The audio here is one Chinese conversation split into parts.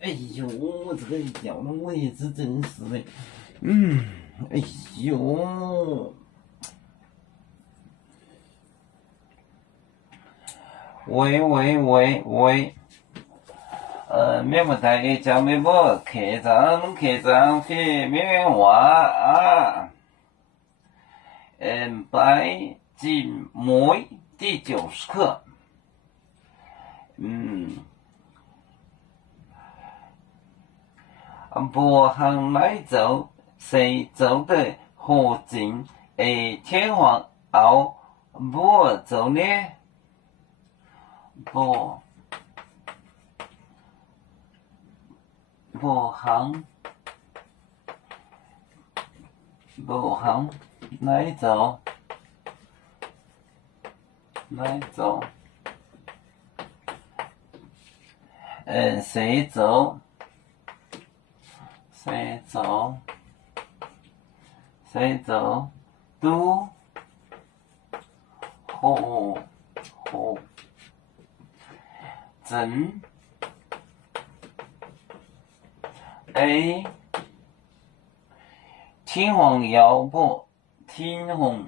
哎呦，这个掉的位置真是的，哎呦，喂，咩么台叫咩么？客栈费咩话啊？白金梅第90课，步行来走，谁走得好近？天荒后不走呢？步行来走，谁走都好真天荒要不天空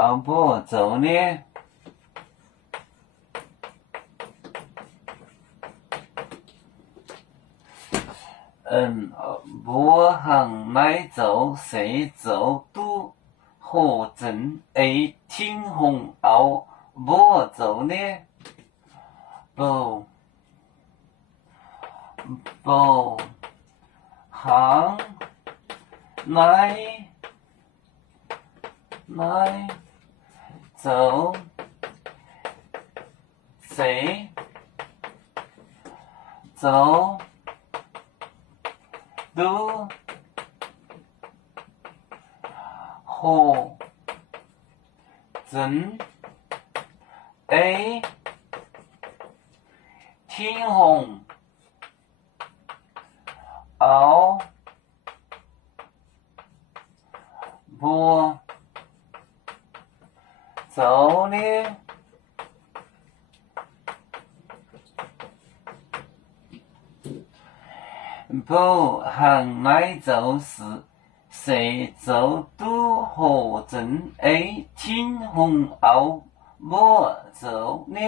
后不走呢？步行来走，谁走都好真天荒后不走呢？步行来走，谁走都好真天荒后不走呢？步行来走时，谁走都好真天荒后不走呢？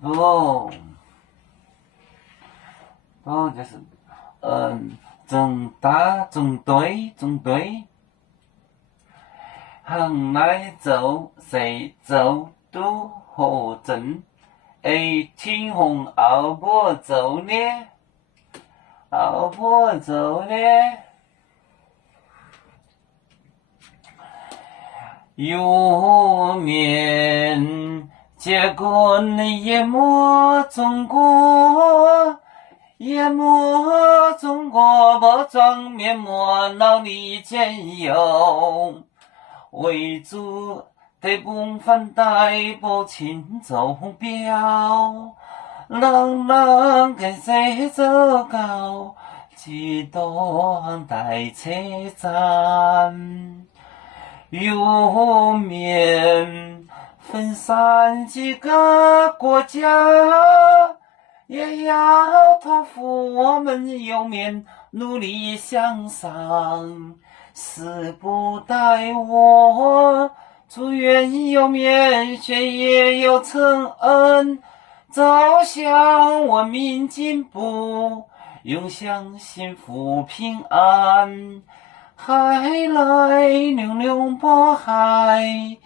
步就是中队，行来走，谁走都好真天荒后不走呢？有面结棍淹没中国，不装面目脑里兼有，为主得不反带不轻走标，人跟谁走高，几多待车站。有面分散几个国家，也要托付我们有面努力向上。时不待我，祝愿有面学业有成恩，走向文明进步，永享幸福平安。海来流流波海，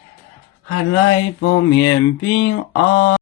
海来不免平安。